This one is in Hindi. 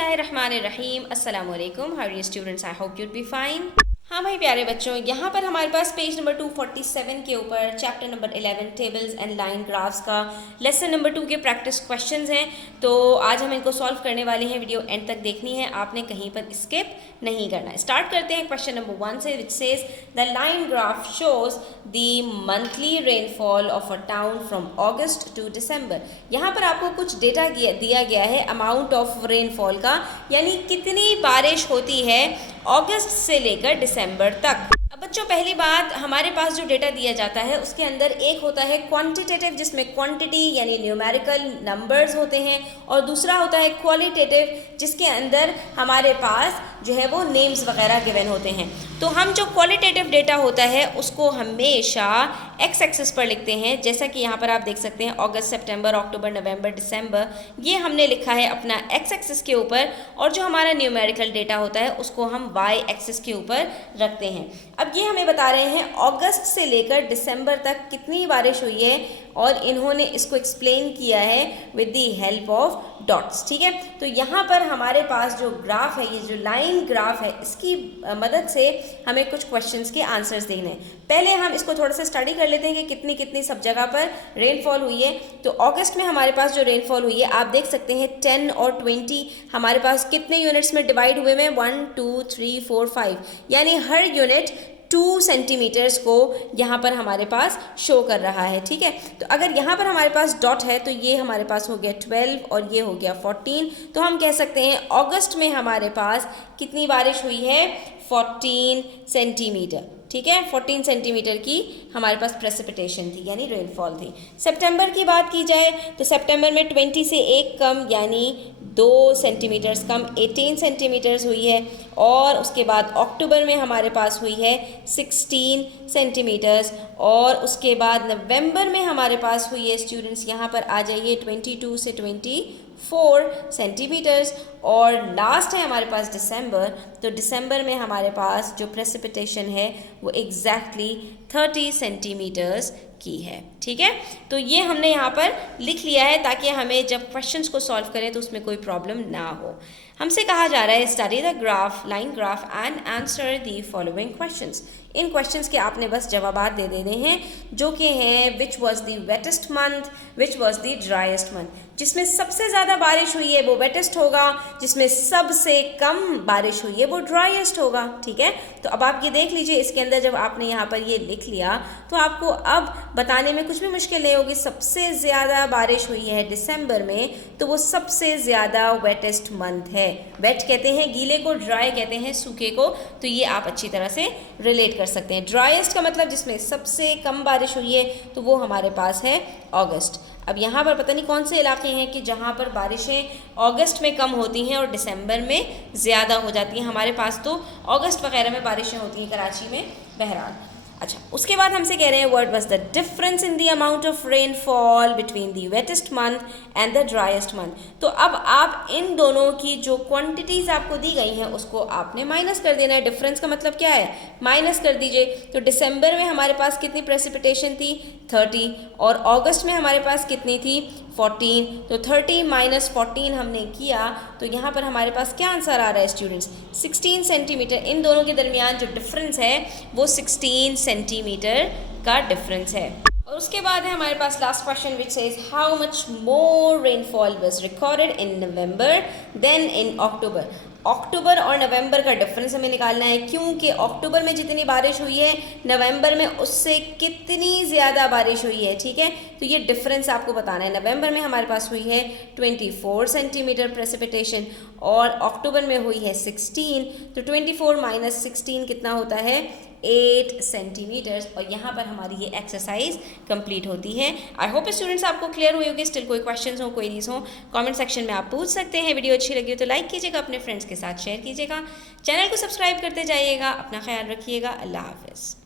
बिस्मिल्लाहिर्रहमानिर्रहीम अस्सलाम वालेकुम। How are you students? I hope you'd be fine. हाँ भाई प्यारे बच्चों, यहाँ पर हमारे पास पेज नंबर 247 के ऊपर chapter number 11 tables and line graphs का लेसन नंबर 2 के प्रैक्टिस क्वेश्चंस हैं। तो आज हम इनको सॉल्व करने वाले हैं। वीडियो एंड तक देखनी है, आपने कहीं पर स्किप नहीं करना है। स्टार्ट करते हैं क्वेश्चन नंबर 1 से, which says the line graph shows the monthly rainfall of a town from August to December. यहाँ पर आपको कुछ डेटा दिया गया है अमाउंट ऑफ रेनफॉल का, यानी कितनी बारिश होती है अगस्त से लेकर दिसंबर तक। अब बच्चों पहली बात, हमारे पास जो डेटा दिया जाता है उसके अंदर एक होता है क्वांटिटेटिव, जिसमें क्वांटिटी यानी न्यूमेरिकल नंबर्स होते हैं, और दूसरा होता है क्वालिटेटिव, जिसके अंदर हमारे पास जो है वो नेम्स वगैरह गिवन होते हैं। तो हम जो क्वालिटेटिव डेटा होता है उसको हमेशा एक्स एक्सिस पर लिखते हैं, जैसा कि यहाँ पर आप देख सकते हैं अगस्त, सितंबर, अक्टूबर, नवंबर, दिसंबर, ये हमने लिखा है अपना एक्स एक्सिस के ऊपर, और जो हमारा न्यूमेरिकल डेटा होता है उसको हम वाई एक्सिस के ऊपर रखते हैं। अब ये हमें बता रहे हैं अगस्त से लेकर दिसंबर तक कितनी बारिश हुई है, और इन्होंने इसको एक्सप्लेन किया है with the help of dots. ठीक है, तो यहाँ पर हमारे पास जो ग्राफ है, ये जो लाइन ग्राफ है, इसकी मदद से हमें कुछ क्वेश्चंस के आंसर्स देने हैं। पहले हम इसको थोड़ा सा स्टडी कर लेते हैं कि कितनी कितनी सब जगह पर रेनफॉल हुई है। तो अगस्त में हमारे पास जो रेनफॉल हुई है, आप देख सकते हैं 10 और 20 हमारे पास कितने यूनिट्स में डिवाइड हुए हैं, 1 2 3 4 5, यानी हर यूनिट 2 सेंटीमीटर्स को यहाँ पर हमारे पास शो कर रहा है। ठीक है, तो अगर यहाँ पर हमारे पास डॉट है तो ये हमारे पास हो गया 12 और ये हो गया 14। तो हम कह सकते हैं अगस्त में हमारे पास कितनी बारिश हुई है, 14 सेंटीमीटर। ठीक है, 14 सेंटीमीटर की हमारे पास प्रेसिपिटेशन थी, यानी रेनफॉल थी। सितंबर की बात की जाए तो सितंबर में 20 से एक कम, यानी 2 सेंटीमीटर्स कम, 18 सेंटीमीटर्स हुई है। और उसके बाद अक्टूबर में हमारे पास हुई है 16 सेंटीमीटर्स, और उसके बाद नवंबर में हमारे पास हुई है, स्टूडेंट्स यहाँ पर आ जाइए, 22 से 24 सेंटीमीटर्स। और लास्ट है हमारे पास दिसंबर, तो दिसंबर में हमारे पास जो प्रेसिपिटेशन है वो एग्जैक्टली 30 सेंटीमीटर्स की है। ठीक है, तो ये हमने यहाँ पर लिख लिया है ताकि हमें जब क्वेश्चंस को सॉल्व करें तो उसमें कोई प्रॉब्लम ना हो। हमसे कहा जा रहा है study the graph, line graph and answer the following questions. In questions के आपने बस जवाबात दे देने हैं, जो कि हैं which was the wettest month, which was the driest month. जिसमें सबसे ज़्यादा बारिश हुई है वो वेटेस्ट होगा, जिसमें सबसे कम बारिश हुई है वो ड्राइएस्ट होगा। ठीक है, तो अब आप ये देख लीजिए, इसके अंदर जब आपने यहाँ पर ये लिख लिया तो आपको अब बताने में कुछ भी मुश्किल नहीं होगी। सबसे ज़्यादा बारिश हुई है दिसंबर में, तो वो सबसे ज़्यादा वेटेस्ट मंथ है। वेट कहते हैं गीले को, ड्राई कहते हैं सूखे को, तो ये आप अच्छी तरह से रिलेट कर सकते हैं। ड्राइएस्ट का मतलब जिसमें सबसे कम बारिश हुई है, तो वो हमारे पास है अगस्त। अब यहाँ पर पता नहीं कौन से इलाके हैं कि जहाँ पर बारिशें अगस्त में कम होती हैं और दिसंबर में ज़्यादा हो जाती हैं। हमारे पास तो अगस्त वगैरह में बारिशें होती हैं, कराची में, बहरहाल। अच्छा, उसके बाद हमसे कह रहे हैं what was the difference in the amount of rainfall between the wettest month and the driest month. तो अब आप इन दोनों की जो क्वांटिटीज़ आपको दी गई हैं उसको आपने माइनस कर देना है। डिफरेंस का मतलब क्या है, माइनस कर दीजिए। तो दिसंबर में हमारे पास कितनी प्रेसिपिटेशन थी, 30, और अगस्त में हमारे पास कितनी थी, 14। तो 30 माइनस 14 हमने किया, तो यहाँ पर हमारे पास क्या आंसर आ रहा है स्टूडेंट्स, 16 सेंटीमीटर। इन दोनों के दरमियान जो डिफरेंस है वो 16 सेंटीमीटर का डिफरेंस है। और उसके बाद है हमारे पास last question which says how much more rainfall was recorded in November than in October. अक्टूबर और नवंबर का डिफरेंस हमें निकालना है, क्योंकि अक्टूबर में जितनी बारिश हुई है नवंबर में उससे कितनी ज़्यादा बारिश हुई है। ठीक है, तो ये डिफरेंस आपको बताना है। नवंबर में हमारे पास हुई है 24 सेंटीमीटर प्रेसिपिटेशन, और अक्टूबर में हुई है 16। तो 24 माइनस 16 कितना होता है, 8 सेंटीमीटर्स। और यहाँ पर हमारी ये एक्सरसाइज कंप्लीट होती है। आई होप स्टूडेंट्स आपको क्लियर हुई होगी। स्टिल कोई क्वेश्चंस हो, क्वेरीज हो, कमेंट सेक्शन में आप पूछ सकते हैं। वीडियो अच्छी लगी हो तो लाइक कीजिएगा, अपने फ्रेंड्स के साथ शेयर कीजिएगा, चैनल को सब्सक्राइब करते जाइएगा। अपना ख्याल रखिएगा। अल्लाह हाफिज़।